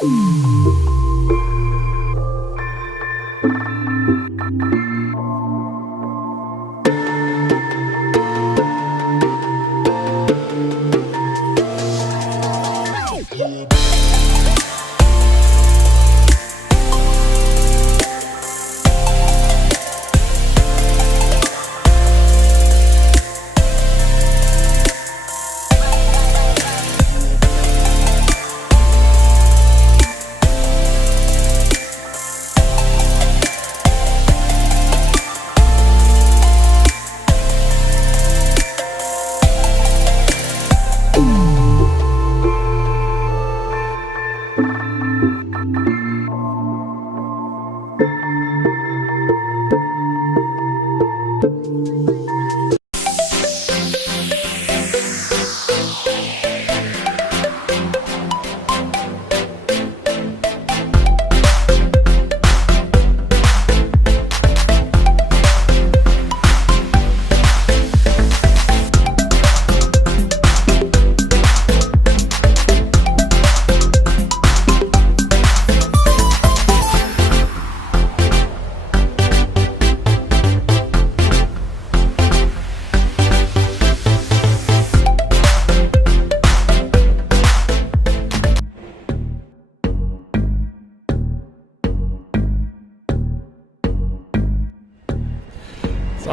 So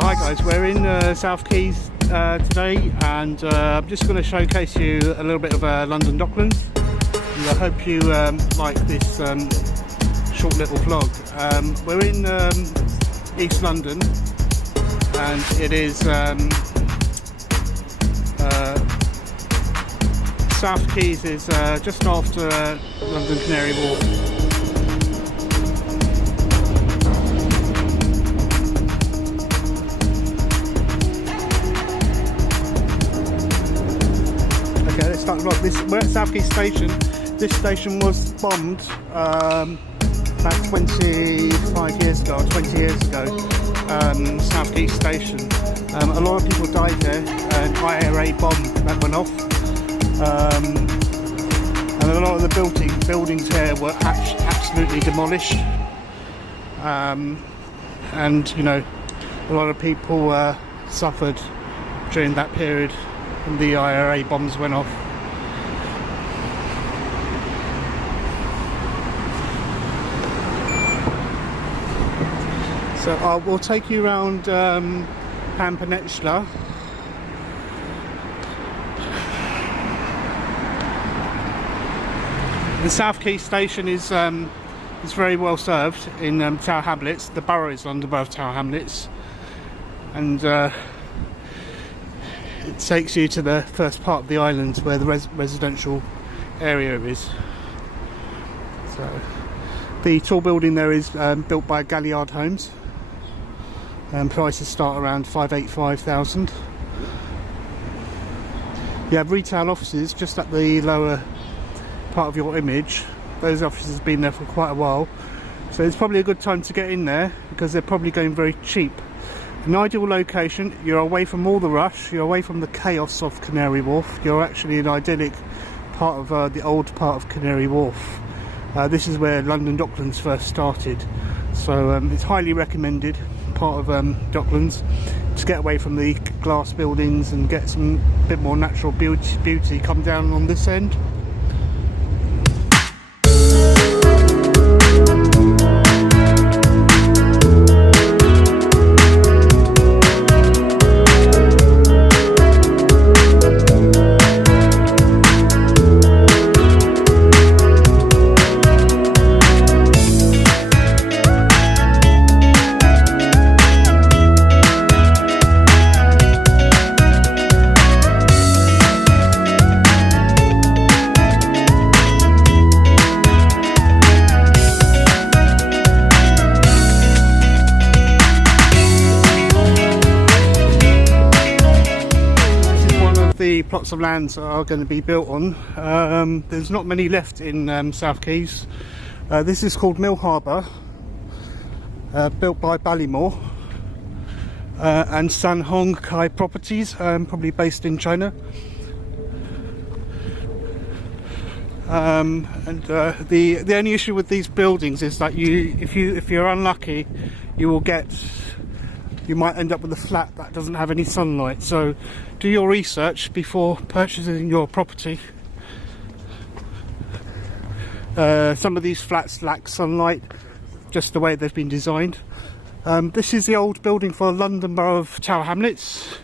hi guys, we're in South Quays today, and I'm just going to showcase you a little bit of London Docklands, and I hope you like this short little vlog. We're in East London, and it is South Quays is just after London Canary Wharf. We're at South Quays Station. This station was bombed about 25 years ago, or 20 years ago. South Quays Station. A lot of people died there. An IRA bomb that went off, and a lot of the buildings here were absolutely demolished. And you know, a lot of people suffered during that period when the IRA bombs went off. So we'll take you around Ham Peninsula. The South Quays Station is very well served in Tower Hamlets. The borough is London Borough of Tower Hamlets, and it takes you to the first part of the island where the residential area is. So the tall building there is built by Galliard Homes. Prices start around 585,000. You have retail offices just at the lower part of your image. Those offices have been there for quite a while, so it's probably a good time to get in there because they're probably going very cheap. An ideal location, you're away from all the rush, you're away from the chaos of Canary Wharf, you're actually in an idyllic part of the old part of Canary Wharf. This is where London Docklands first started, so it's highly recommended part of Docklands to get away from the glass buildings and get some bit more natural beauty. Come down on this end. The plots of lands are going to be built on. There's not many left in South Quays. This is called Mill Harbour, built by Ballymore and San Hong Kai Properties, probably based in China. The only issue with these buildings is that if you're unlucky, you might end up with a flat that doesn't have any sunlight. So do your research before purchasing your property. Some of these flats lack sunlight, just the way they've been designed. This is the old building for London Borough of Tower Hamlets.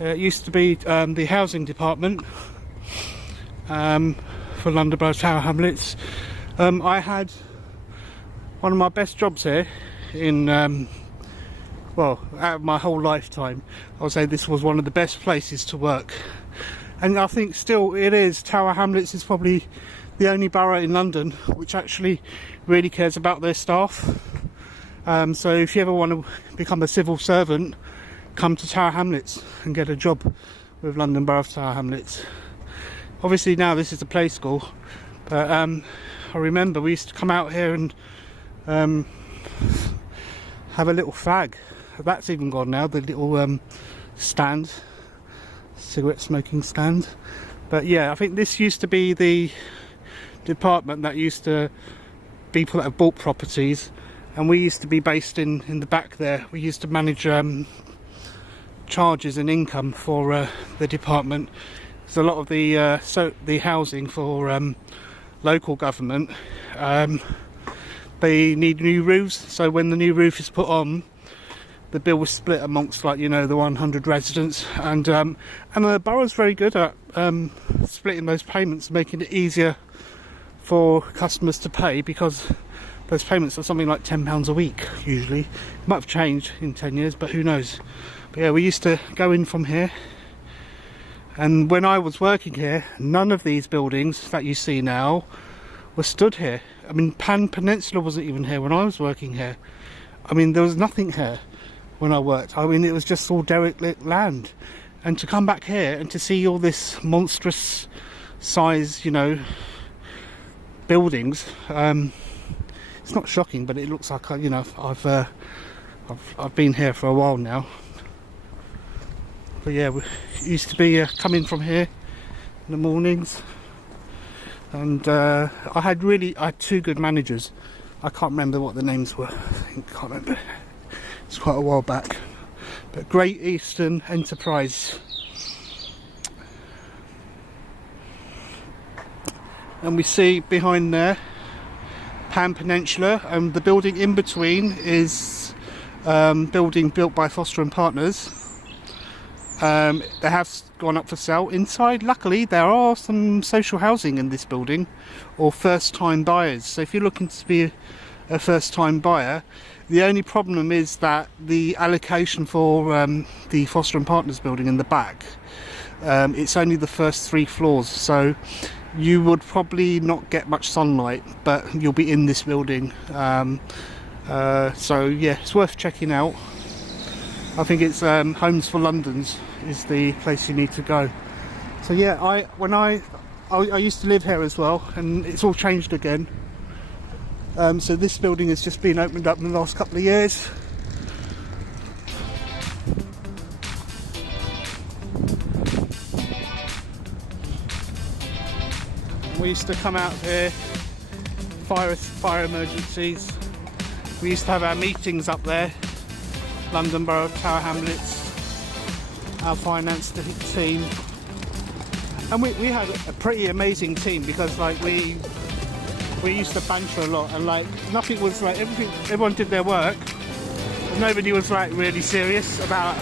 It used to be the housing department for London Borough of Tower Hamlets. I had one of my best jobs here in, well, out of my whole lifetime. I would say this was one of the best places to work. And I think still it is. Tower Hamlets is probably the only borough in London which actually really cares about their staff. So if you ever want to become a civil servant, come to Tower Hamlets and get a job with London Borough of Tower Hamlets. Obviously now this is a play school, but I remember we used to come out here and have a little fag. That's even gone now, the little stand, cigarette smoking stand. But yeah, I think this used to be the department that used to people that have bought properties, and we used to be based in the back there. We used to manage charges and income for the department. So a lot of the housing for local government, they need new roofs. So when the new roof is put on, the bill was split amongst, like, you know, the 100 residents, and the borough's very good at splitting those payments, making it easier for customers to pay, because those payments are something like £10 a week usually. It might have changed in 10 years, but who knows. But yeah, we used to go in from here, and when I was working here, none of these buildings that you see now were stood here. I mean, Pan Peninsula wasn't even here when I was working here. I mean, there was nothing here when I worked. I mean, it was just all derelict land. And to come back here and to see all this monstrous size, you know, buildings, it's not shocking, but it looks like, you know, I've been here for a while now. But yeah, we used to be coming from here in the mornings, and I had two good managers. I can't remember what the names were. I can't remember. It's quite a while back. But Great Eastern Enterprise. And we see behind there Pan Peninsula, and the building in between is building built by Foster and Partners. They have gone up for sale. Inside, luckily, there are some social housing in this building, or first-time buyers. So if you're looking to be a first-time buyer, the only problem is that the allocation for the Foster and Partners building in the back, it's only the first 3 floors, so you would probably not get much sunlight, but you'll be in this building. So yeah, it's worth checking out. I think it's Homes for London's is the place you need to go. So yeah, I used to live here as well, and it's all changed again. So this building has just been opened up in the last couple of years. We used to come out here, fire emergencies. We used to have our meetings up there. London Borough, Tower Hamlets, our finance team, and we had a pretty amazing team, because like we used to banter a lot, and like nothing was like everyone did their work, but nobody was like really serious about,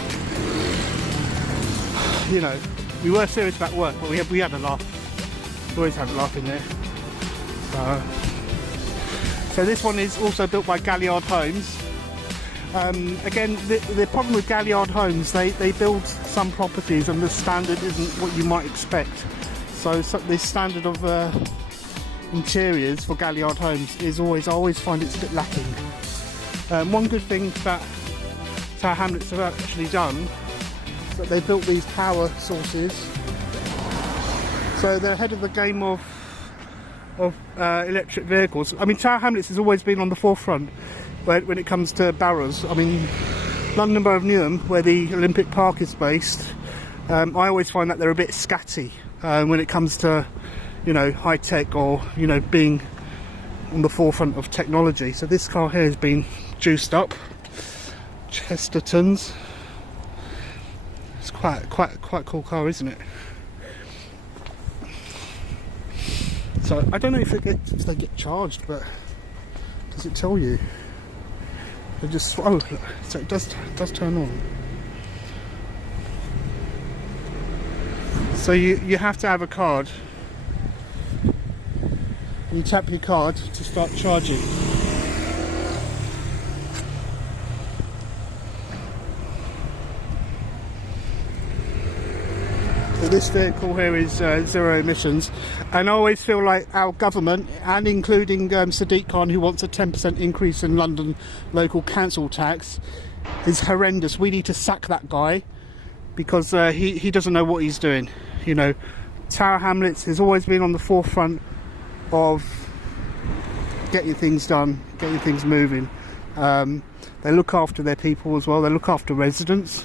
you know, we were serious about work, but we had a laugh. We always had a laugh in there. So this one is also built by Galliard Homes. Again, the problem with Galliard Homes, they build some properties and the standard isn't what you might expect. So the standard of interiors for Galliard Homes is I always find it's a bit lacking. One good thing that Tower Hamlets have actually done is that they've built these power sources. So they're ahead of the game of electric vehicles. I mean, Tower Hamlets has always been on the forefront when it comes to boroughs. I mean, London Borough of Newham, where the Olympic Park is based, I always find that they're a bit scatty when it comes to you know, high tech or, you know, being on the forefront of technology. So this car here has been juiced up. Chesterton's. It's quite a cool car, isn't it? So I don't know if they get charged, but does it tell you? They just look, so it does turn on. So you have to have a card. You tap your card to start charging. So this vehicle here is zero emissions, and I always feel like our government, and including Sadiq Khan, who wants a 10% increase in London local council tax, is horrendous. We need to sack that guy because he doesn't know what he's doing. You know, Tower Hamlets has always been on the forefront of getting things done, getting things moving. They look after their people as well. They look after residents.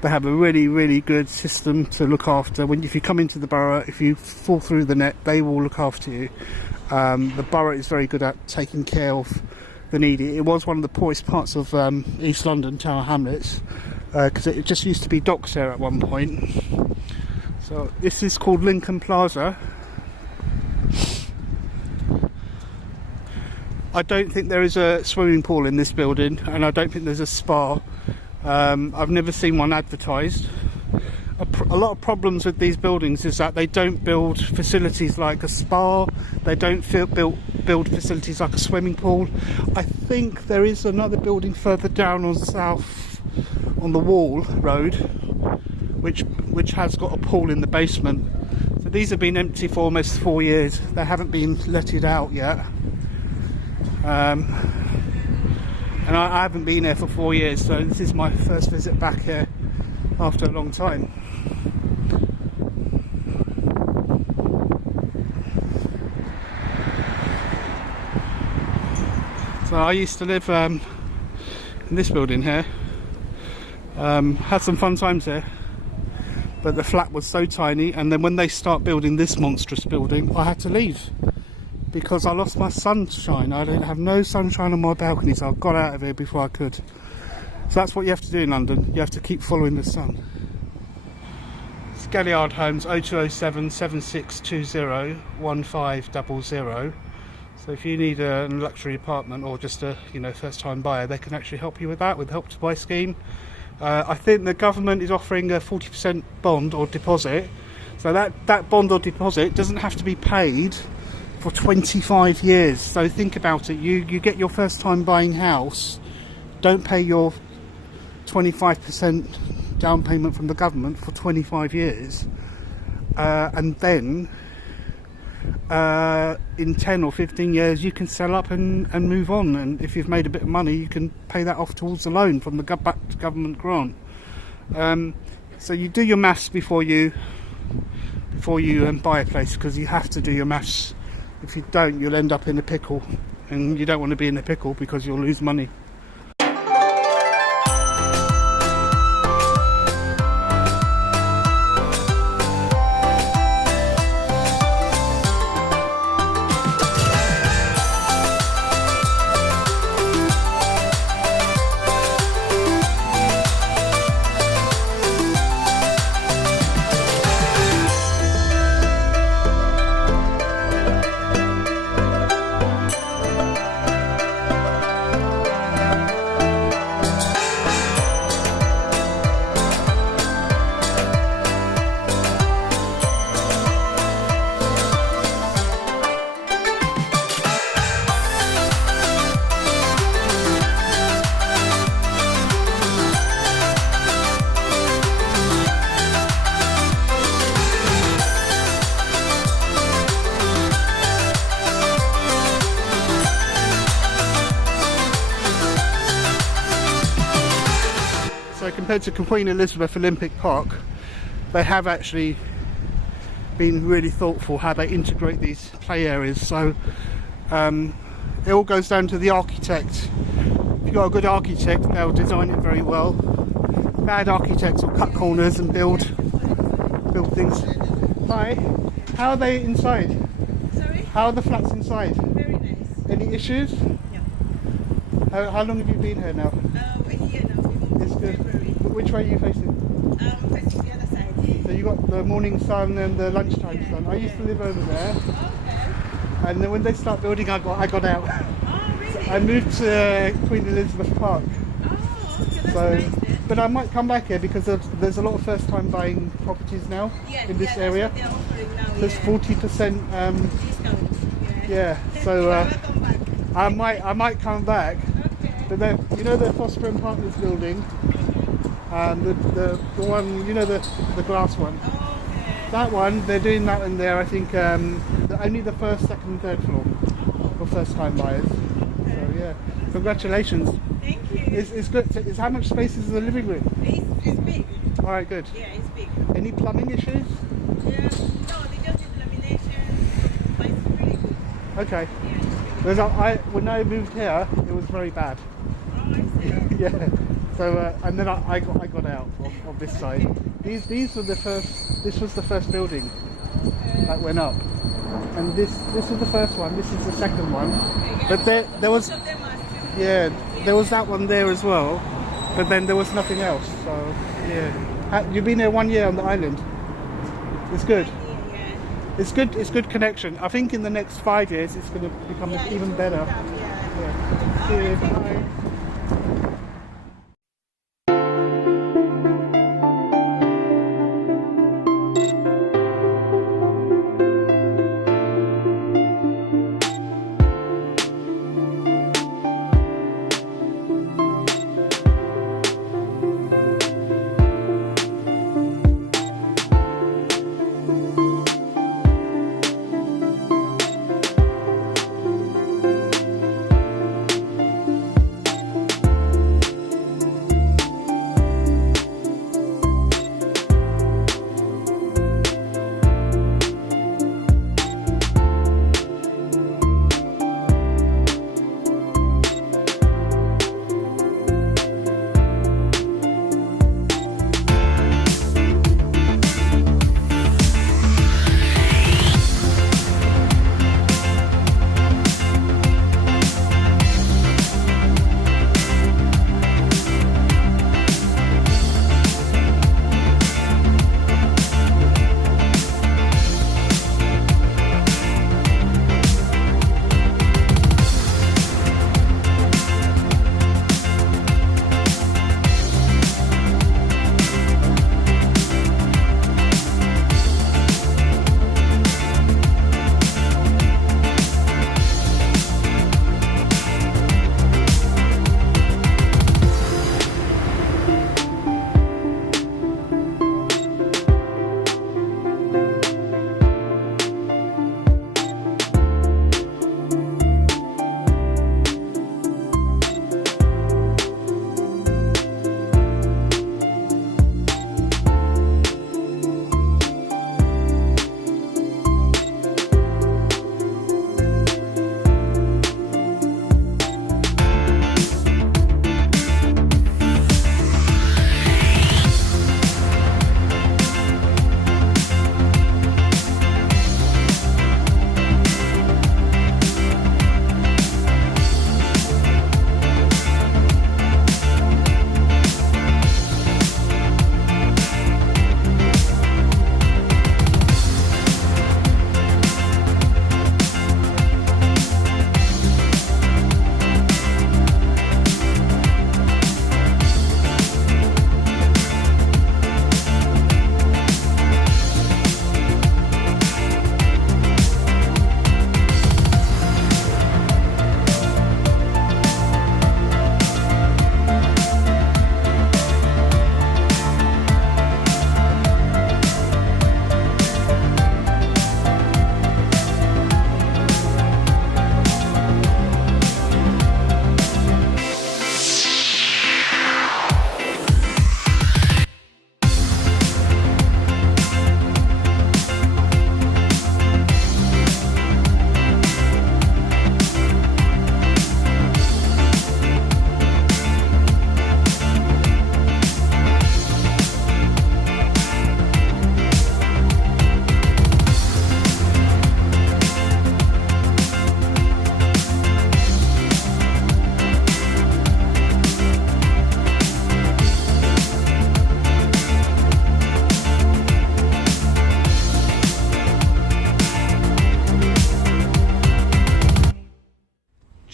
They have a really good system to look after. If you come into the borough, if you fall through the net, they will look after you. The borough is very good at taking care of the needy. It was one of the poorest parts of East London, Tower Hamlets, because it just used to be docks there at one point. So this is called Lincoln Plaza. I don't think there is a swimming pool in this building, and I don't think there's a spa. I've never seen one advertised. A lot of problems with these buildings is that they don't build facilities like a spa. They don't build facilities like a swimming pool. I think there is another building further down on South on the Wall Road, which has got a pool in the basement. So these have been empty for almost 4 years. They haven't been letted out yet. And I haven't been there for 4 years, so this is my first visit back here after a long time. So I used to live in this building here. Had some fun times there, but the flat was so tiny, and then when they start building this monstrous building, I had to leave because I lost my sunshine. I didn't have no sunshine on my balcony, so I got out of here before I could. So that's what you have to do in London. You have to keep following the sun. Galliard Homes 0207 7620 1500. So if you need a luxury apartment or just a first time buyer, they can actually help you with that, with Help to Buy scheme. I think the government is offering a 40% bond or deposit. So that bond or deposit doesn't have to be paid for 25 years. So think about it. You get your first time buying house, don't pay your 25% down payment from the government for 25 years, and then in 10 or 15 years you can sell up and move on, and if you've made a bit of money you can pay that off towards the loan from the government grant. So you do your maths before you buy a place, because you have to do your maths. If you don't, you'll end up in a pickle, and you don't want to be in a pickle because you'll lose money. So compared to Queen Elizabeth Olympic Park, they have actually been really thoughtful how they integrate these play areas. So it all goes down to the architect. If you've got a good architect, they'll design it very well. Bad architects will cut corners and build things. Hi. How are they inside? Sorry? How are the flats inside? Very nice. Any issues? Yeah. How long have you been here now? A year now. We moved It's in good. February. Which way are you facing? Facing the other side. So you got the morning sun and the lunchtime Yeah, sun. I used to live over there, Okay. and then when they start building, I got out. Oh, really? I moved to Queen Elizabeth Park. Oh, okay. That's So, nice then. but I might come back here because there's a lot of first-time buying properties now Yeah, in this yeah, area. that's what they're offering now. There's Yeah. 40%. Discount. Yeah. So Welcome back. I might come back. Okay. But you know the Foster and Partners building, the one, you know, the glass one. Oh, okay. That one, they're doing that in there. I think only the first, second, and third floor for first-time buyers. So yeah, congratulations. Thank you. It's good. Is how much space is in the living room? It's big. All right, good. Yeah, it's big. Any plumbing issues? Yeah. No, they just did lamination, but it's really good. Okay. Yeah, it's really good. Because when I moved here, it was very bad. Oh, I see. Yeah. So and then I got out of this side. These were the first. This was the first building that went up, and this was the first one. This is the second one. But there was, Most of them are still yeah, there was that one there as well, but then there was nothing else. So yeah, you've been here 1 year on the island. It's good. yeah. It's good. It's good connection. I think in the next 5 years it's going to become even better. Yeah. Yeah. See you. Bye.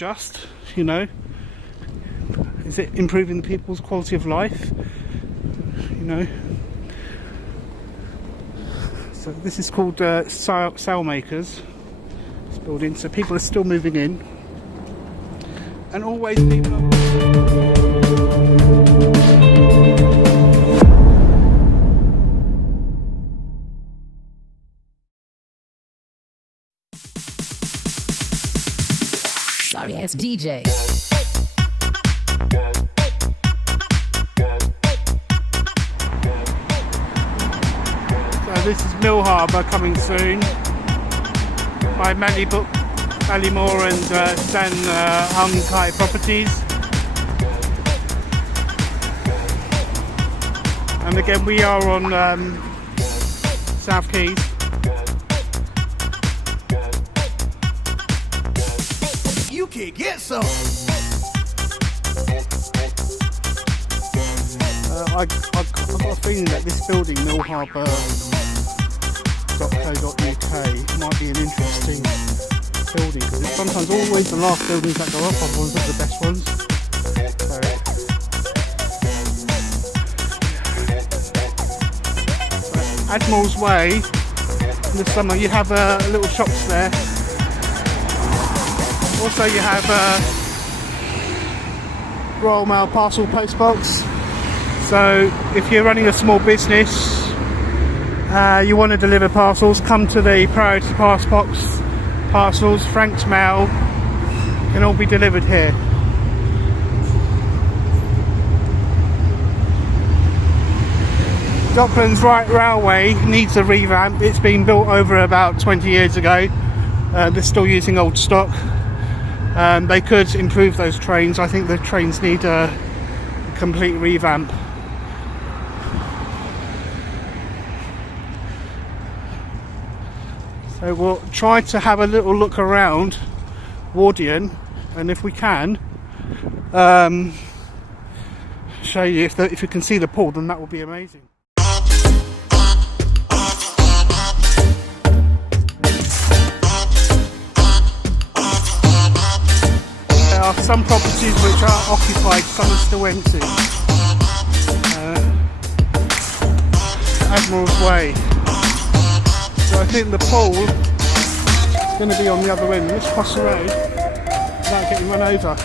just, you know? Is it improving people's quality of life? You know? So this is called Sailmakers, this building, so people are still moving in. And always people are... Sorry ass DJ. So this is Mill Harbour coming soon by Ballymore and Stan Hung Properties. And again we are on South Quays. You can get some. I've got a feeling that this building, millharbour.co.uk, might be an interesting building, because it's sometimes always the last buildings that go up are ones of the best ones. So Admiral's Way, in the summer you have little shops there. Also you have Royal Mail parcel post box. So if you're running a small business, you want to deliver parcels, come to the priority parcels, Frank's Mail, can all be delivered here. Docklands Railway needs a revamp. It's been built over about 20 years ago. They're still using old stock. They could improve those trains. I think the trains need a complete revamp. So we'll try to have a little look around Wardian, and if we can show you if you can see the pool, then that will be amazing. There are some properties which are occupied, some are still empty. Admiral's Way. So I think the pool is going to be on the other end. Let's cross the road without getting run over.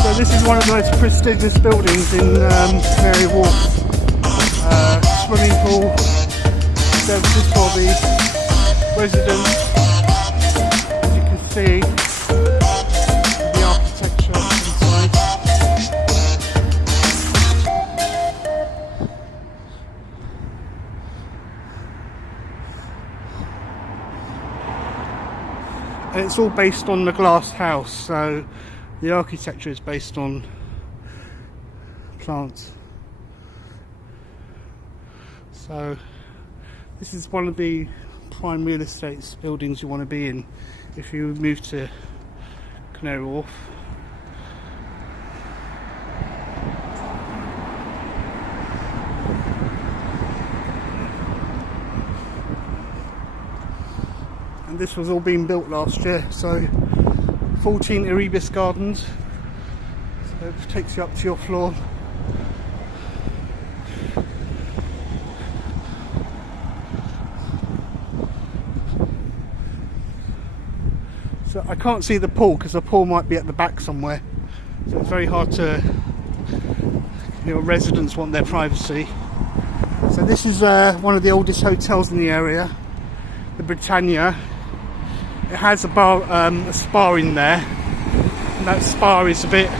So this is one of the most prestigious buildings in Canary Wharf. Swimming pool, services for the residents, as you can see. And it's all based on the glass house, so the architecture is based on plants. So this is one of the prime real estate buildings you want to be in if you move to Canary Wharf. And this was all being built last year, so 14 Erebus Gardens, so it takes you up to your floor. So I can't see the pool because the pool might be at the back somewhere, so it's very hard to, residents want their privacy. So this is one of the oldest hotels in the area, the Britannia. It has a spa in there, and that spa is a bit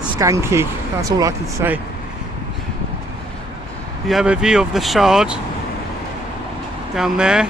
skanky, that's all I can say. You have a view of the Shard down there.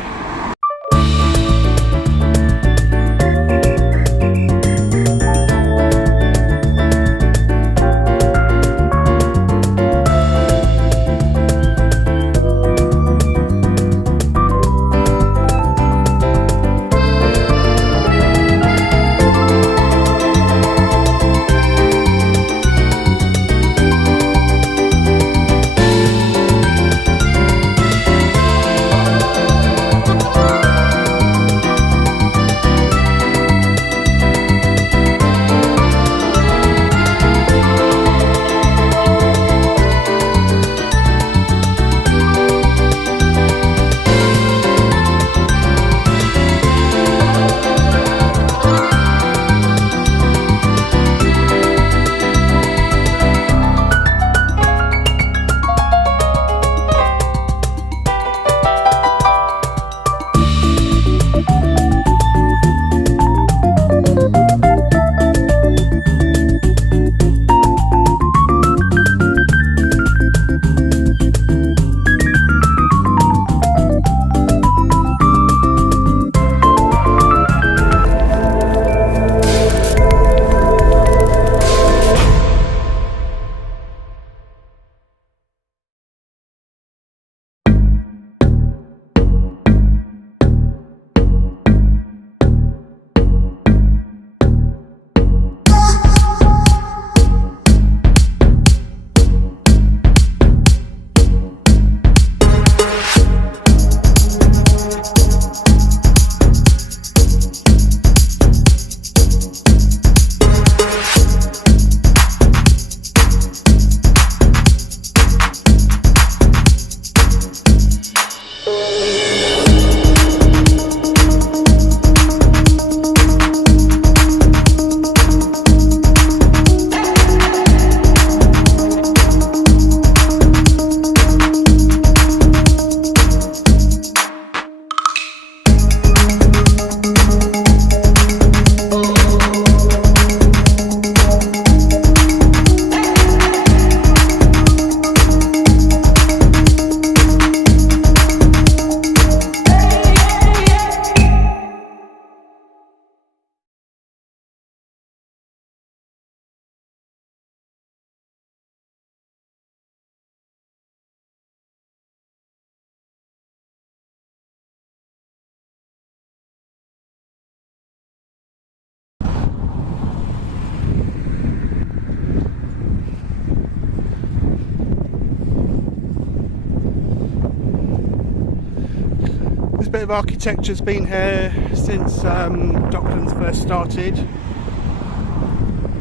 a bit of architecture's been here since Docklands first started.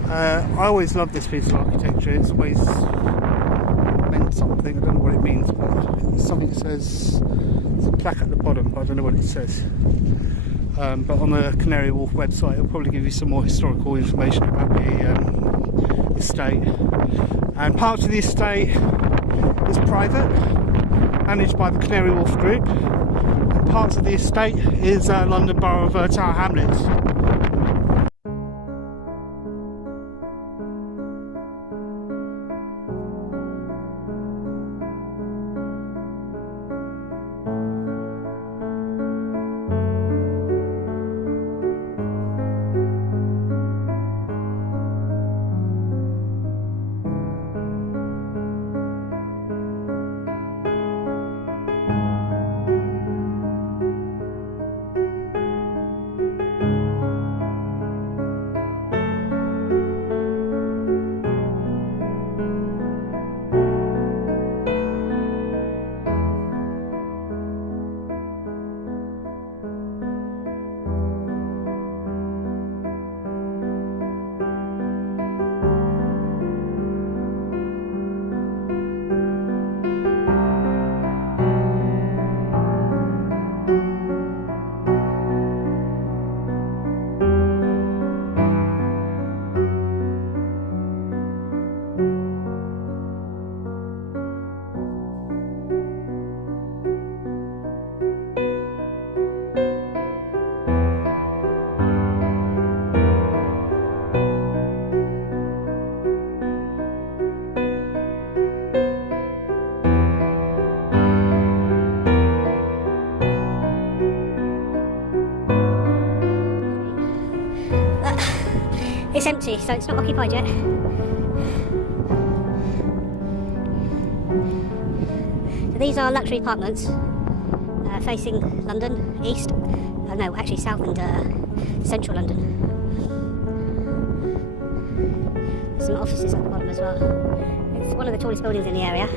I always love this piece of architecture. It's always meant something. I don't know what it means, but it's something that says, there's a plaque at the bottom, but I don't know what it says. But on the Canary Wharf website, it'll probably give you some more historical information about the estate. And parts of the estate is private, managed by the Canary Wharf Group, and parts of the estate is London Borough of Tower Hamlets. It's empty, so it's not occupied yet. So these are luxury apartments facing London, east, no, actually south and central London. There's some offices at the bottom as well. It's one of the tallest buildings in the area.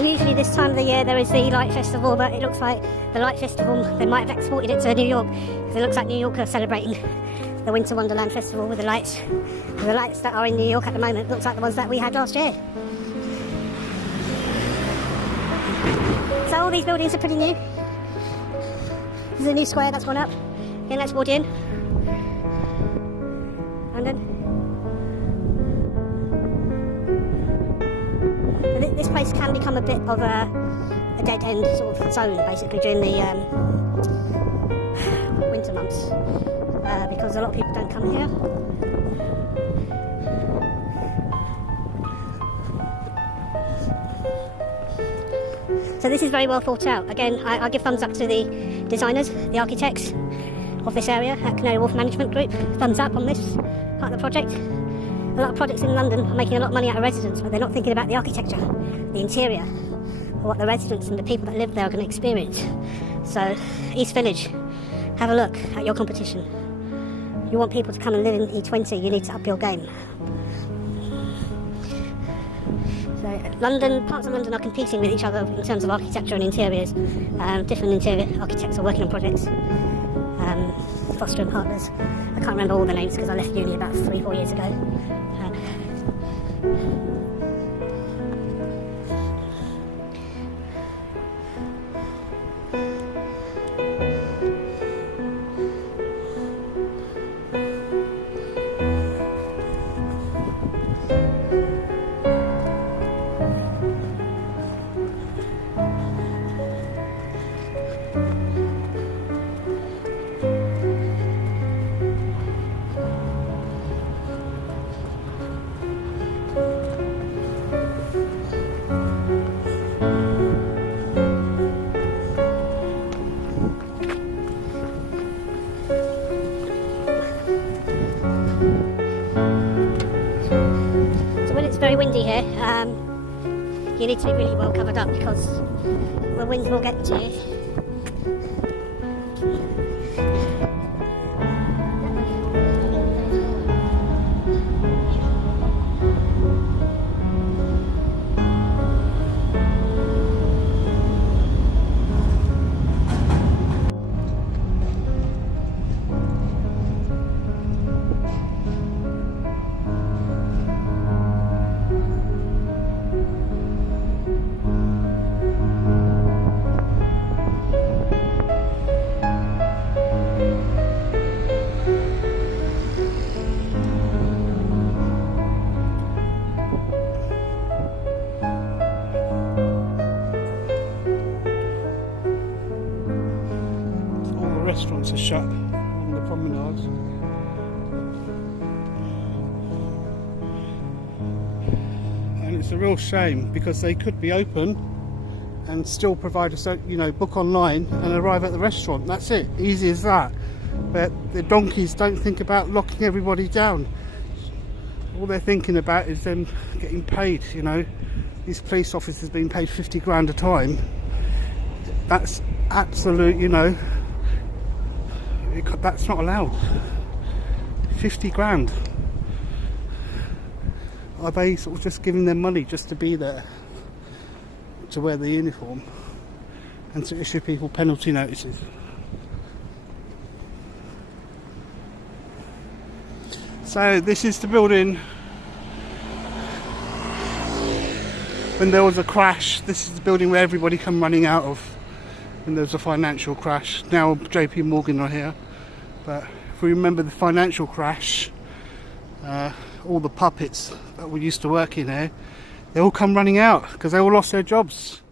Usually this time of the year there is the Light Festival, but it looks like the Light Festival, they might have exported it to New York, because it looks like New York are celebrating the Winter Wonderland Festival with the lights. The lights that are in New York at the moment looks like the ones that we had last year. So all these buildings are pretty new. There's a new square that's gone up. Again, let's walk in. London. This place can become a bit of a dead end sort of zone basically during the winter months because a lot of people don't come here. So this is very well thought out. Again, I give thumbs up to the designers, the architects of this area at Canary Wharf Management Group. Thumbs up on this part of the project. A lot of projects in London are making a lot of money out of residents, but they're not thinking about the architecture, the interior, or what the residents and the people that live there are going to experience. So, East Village, have a look at your competition. You want people to come and live in E20, you need to up your game. So, London, parts of London are competing with each other in terms of architecture and interiors. Different interior architects are working on projects. Foster and Partners. I can't remember all the names because I left uni about 3-4 years ago. Very windy here. You need to be really well covered up because the wind will get to you. promenade. And it's a real shame because they could be open and still provide a book online and arrive at the restaurant. That's it, easy as that. But the donkeys don't think about locking everybody down. All they're thinking about is them getting paid. These police officers being paid 50 grand a time. That's absolute, that's not allowed. 50 grand. Are they sort of just giving them money just to be there, to wear the uniform and to issue people penalty notices? So this is the building when there was a crash. This is the building where everybody come running out of when there was a financial crash. Now JP Morgan are here, but if we remember the financial crash, all the puppets that we used to work in here, they all come running out because they all lost their jobs.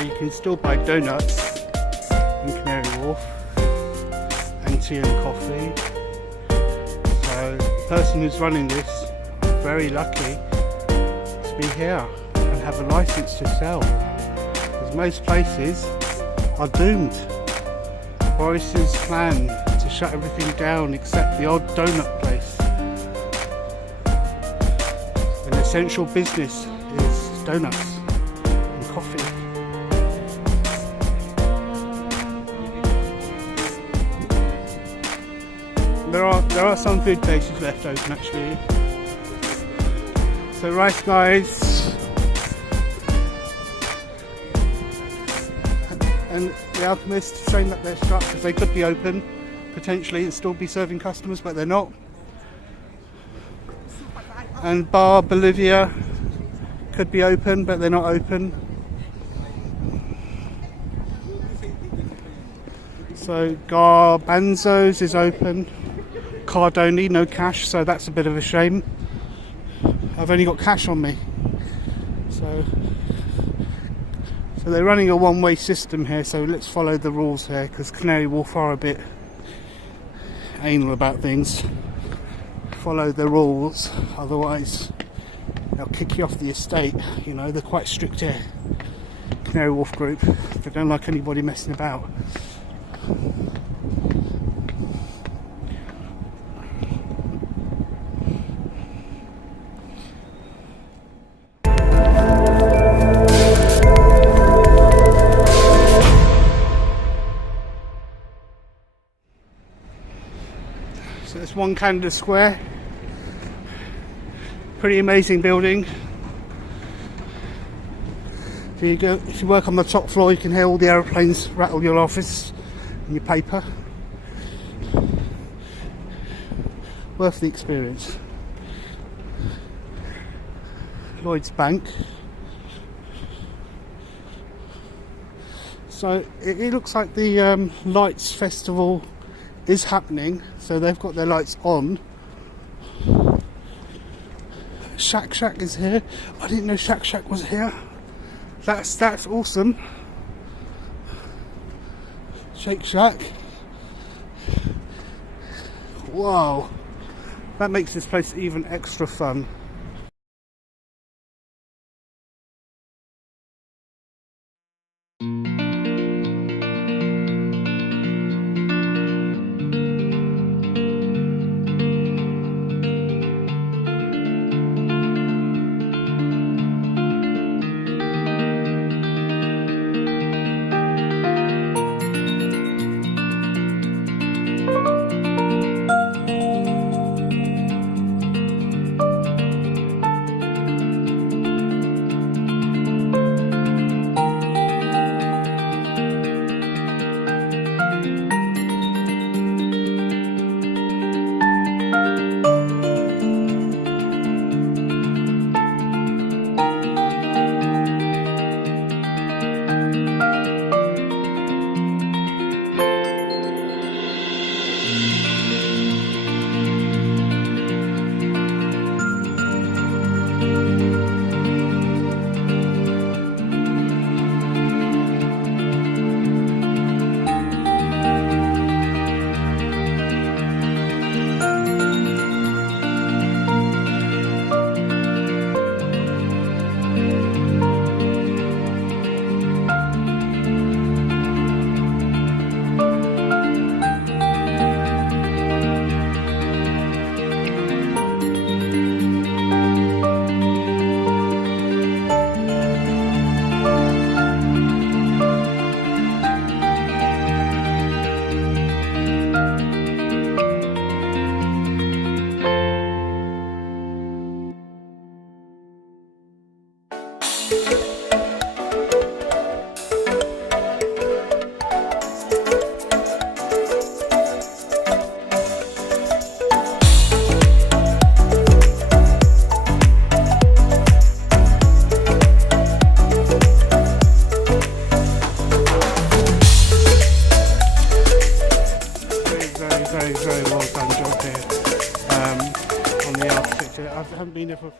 You can still buy donuts in Canary Wharf and tea and coffee. So the person who's running this, I'm very lucky to be here and have a license to sell, because most places are doomed. Boris's plan to shut everything down except the odd donut place. An essential business is donuts and coffee. There are some food places left open actually. So Rice Guys and the Alchemist, shame that they're shut because they could be open potentially and still be serving customers, but they're not. And Bar Bolivia could be open, but they're not open. So Garbanzo's is open. Card only, no cash, so that's a bit of a shame. I've only got cash on me. So they're running a one-way system here, so let's follow the rules here, because Canary Wharf are a bit anal about things. Follow the rules, otherwise they'll kick you off the estate. They're quite strict here. Canary Wharf Group, they don't like anybody messing about. So it's 1 Canada Square. Pretty amazing building. If you work on the top floor, you can hear all the aeroplanes rattle your office and your paper. Worth the experience. Lloyd's Bank. So it looks like the Lights Festival is happening, so they've got their lights on. Shack Shack is here. I didn't know Shack Shack was here. That's awesome. Shake Shack. Wow, that makes this place even extra fun. Very well done job here on the architecture. I haven't been there for.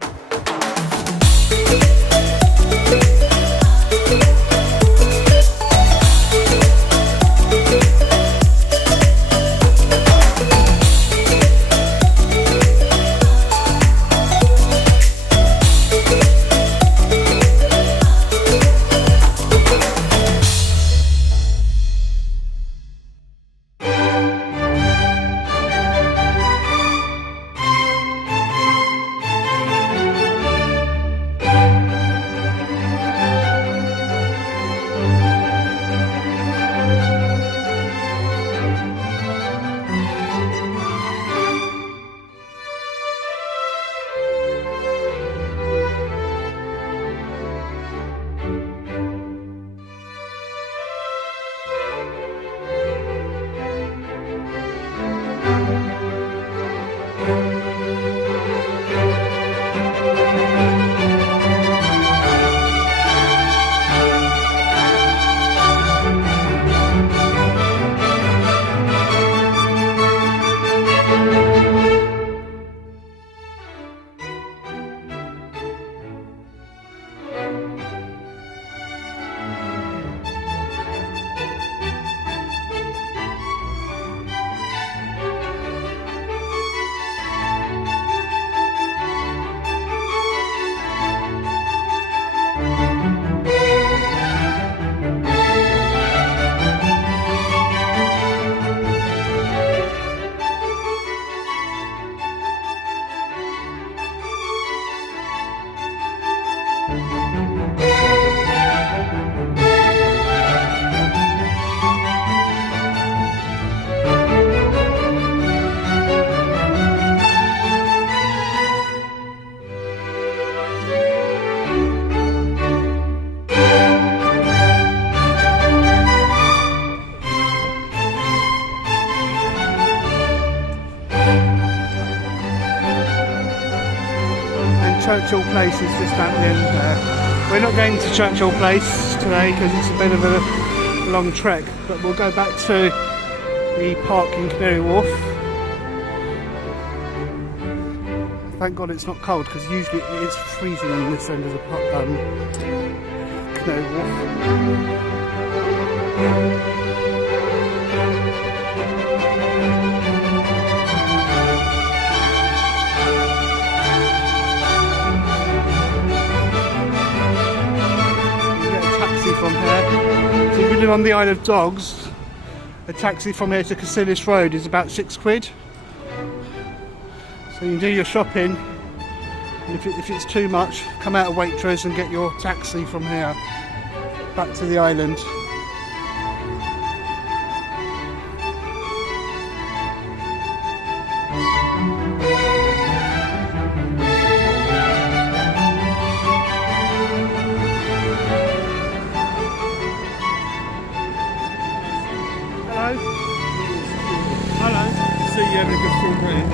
Churchill Place is just at the end there. We're not going to Churchill Place today because it's a bit of a long trek, but we'll go back to the park in Canary Wharf. Thank God it's not cold because usually it is freezing on this end of the Canary Wharf. living on the Isle of Dogs, a taxi from here to Cassillis Road is about £6. So you can do your shopping, and if it's too much, come out of Waitrose and get your taxi from here back to the island. See you having a good film round.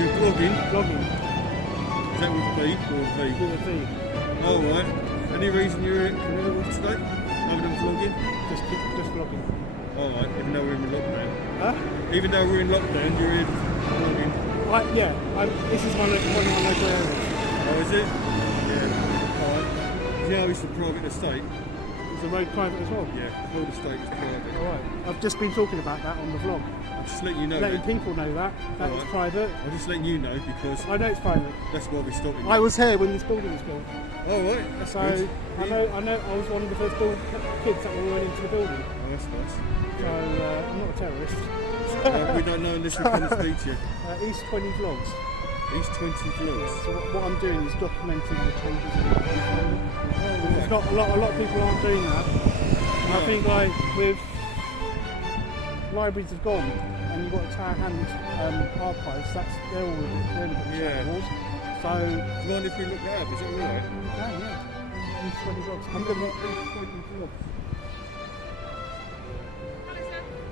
You're vlogging? Vlogging. Is that with B or V? With a V. Oh right. Any reason you're at Canary Wharf today? Other than vlogging? Just vlogging. Alright, even though we're in lockdown. Huh? Even though we're in lockdown, you're in vlogging. Yeah, this is one of my local areas. Oh, is it? Yeah. Alright. You know it's a private estate? Is the road private as well? Yeah, the whole estate is private. Alright, I've just been talking about that on the vlog. I'm just letting you know Letting that. people know that it's Alright. private. I'm just letting you know because I know it's private. that's why we're stopping. I was here when this building was built. Oh right, that's So good. I know I was one of the first kids that were run into the building. Oh, that's nice. So I'm not a terrorist. We don't know unless we come and speak to you. East 20 vlogs. These 20 vlogs. So what I'm doing is documenting the changes in the area. It's not a lot of people aren't doing that. And I think like with libraries have gone and you've got Tower Hamlets archives, they're all Yeah. walls. So Do you mind if we look that up? Is it alright? yeah. East 20 vlogs. I'm gonna These 20 vlogs.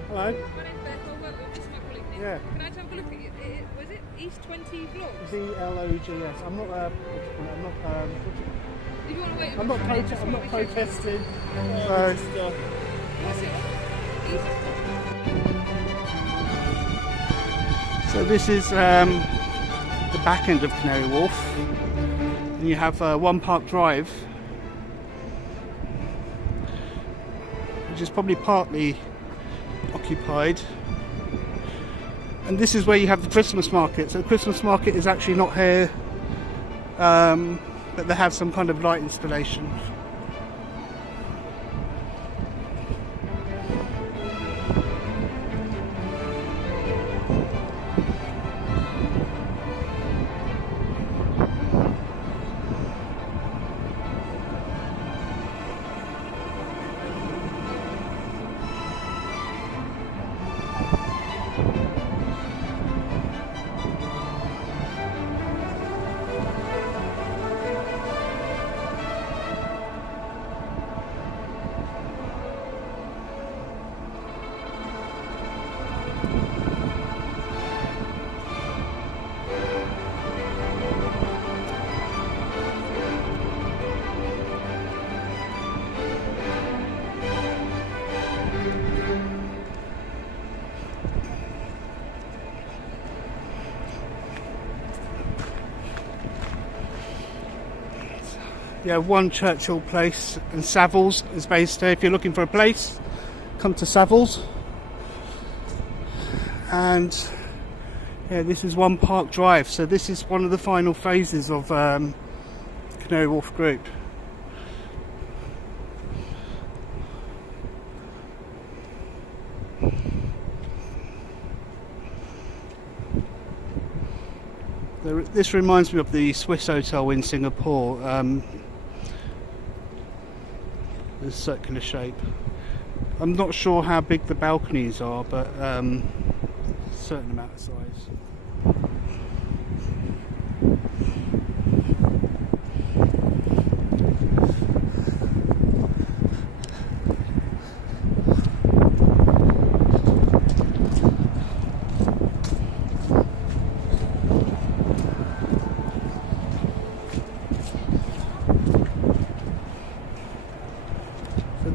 Hello? My name's Beth. I'll work with this is my colleague Nick. Yeah. Can I have a look at it? Was it East 20 Vlogs? VLOGS. I'm not If you want to wait, I'm not protesting. What's it? So this is the back end of Canary Wharf, and you have One Park Drive, which is probably partly occupied, and this is where you have the Christmas market. So the Christmas market is actually not here, but they have some kind of light installation. You have One Churchill Place, and Savills is based here. If you're looking for a place, come to Savills. And yeah, this is One Park Drive. So this is one of the final phases of Canary Wharf Group. This reminds me of the Swiss Hotel in Singapore. The circular shape. I'm not sure how big the balconies are, but a certain amount of size.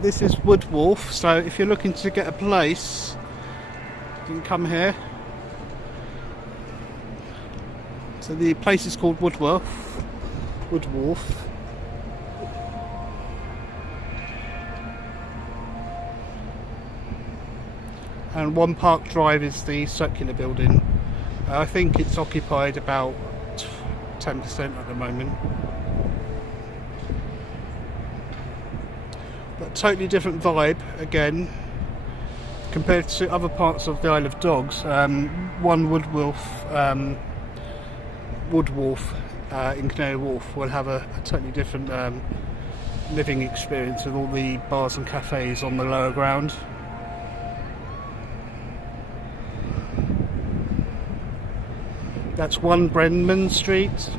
This is Wood Wharf, so if you're looking to get a place, you can come here. So the place is called Wood Wharf. And One Park Drive is the circular building. I think it's occupied about 10% at the moment. But totally different vibe again compared to other parts of the Isle of Dogs. One Wood Wharf in Canary Wharf will have a totally different living experience with all the bars and cafes on the lower ground. That's 1 Brenman Street.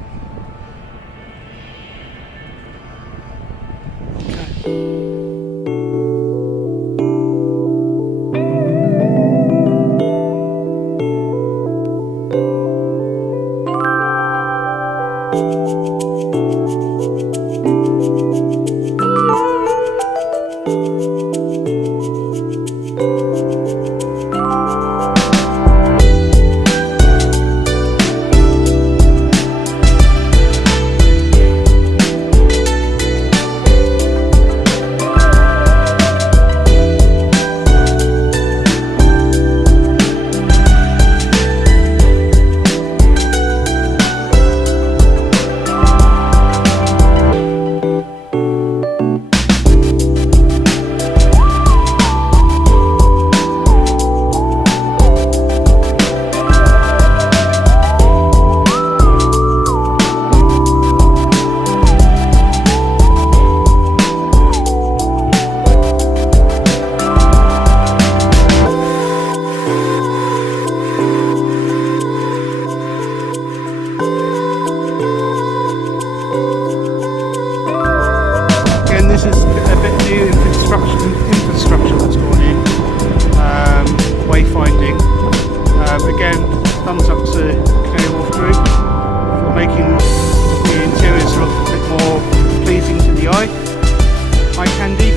Infrastructure that's gone in, wayfinding. Again, thumbs up to Canary Wharf Group for making the interiors look a bit more pleasing to the eye. Eye candy.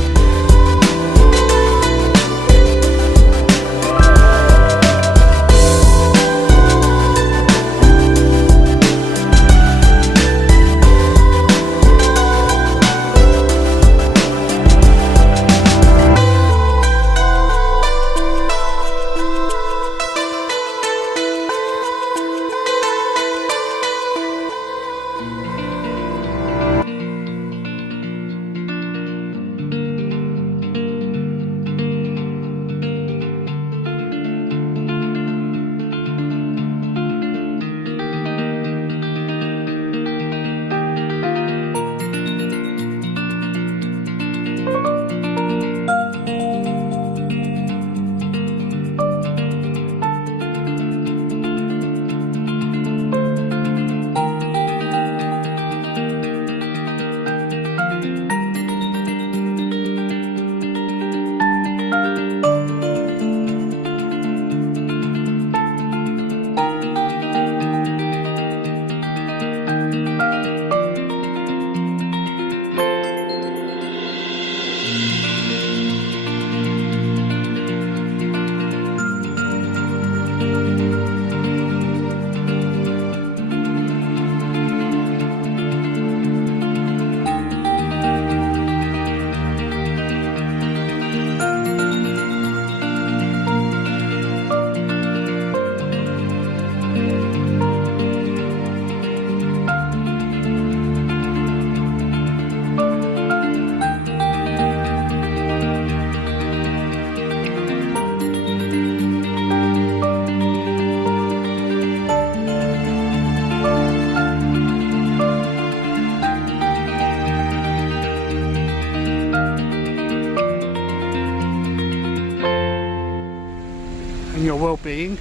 And your well-being.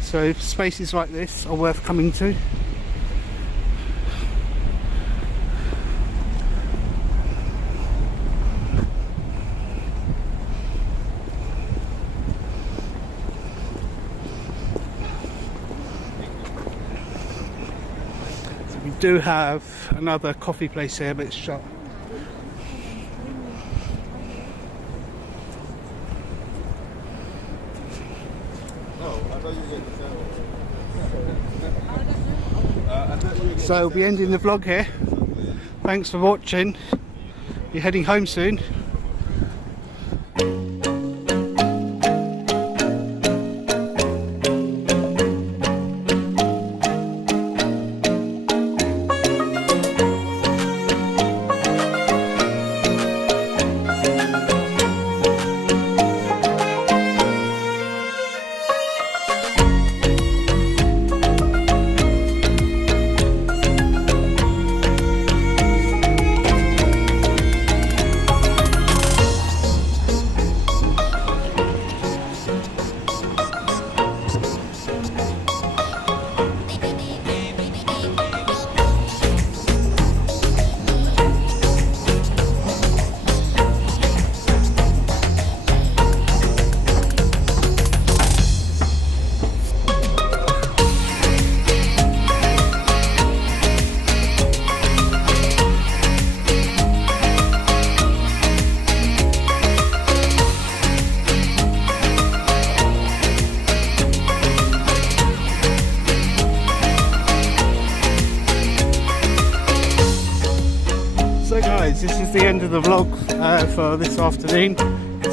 So spaces like this are worth coming to. So we do have another coffee place here, but it's shut. So we'll be ending the vlog here. Thanks for watching. You're heading home soon. the end of the vlog for this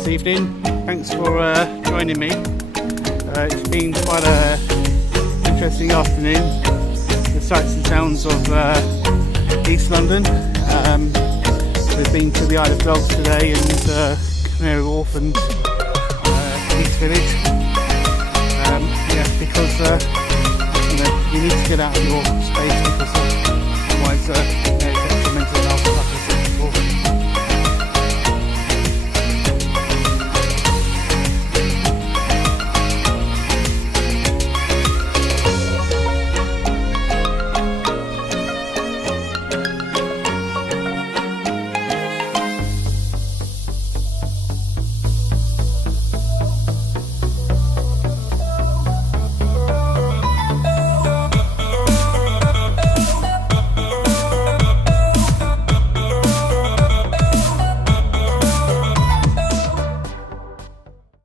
evening. Thanks for joining me. It's been quite an interesting afternoon. The sights and sounds of East London. We've been to the Isle of Dogs today and Canary Wharf and East Village. Because you need to get out of your space because otherwise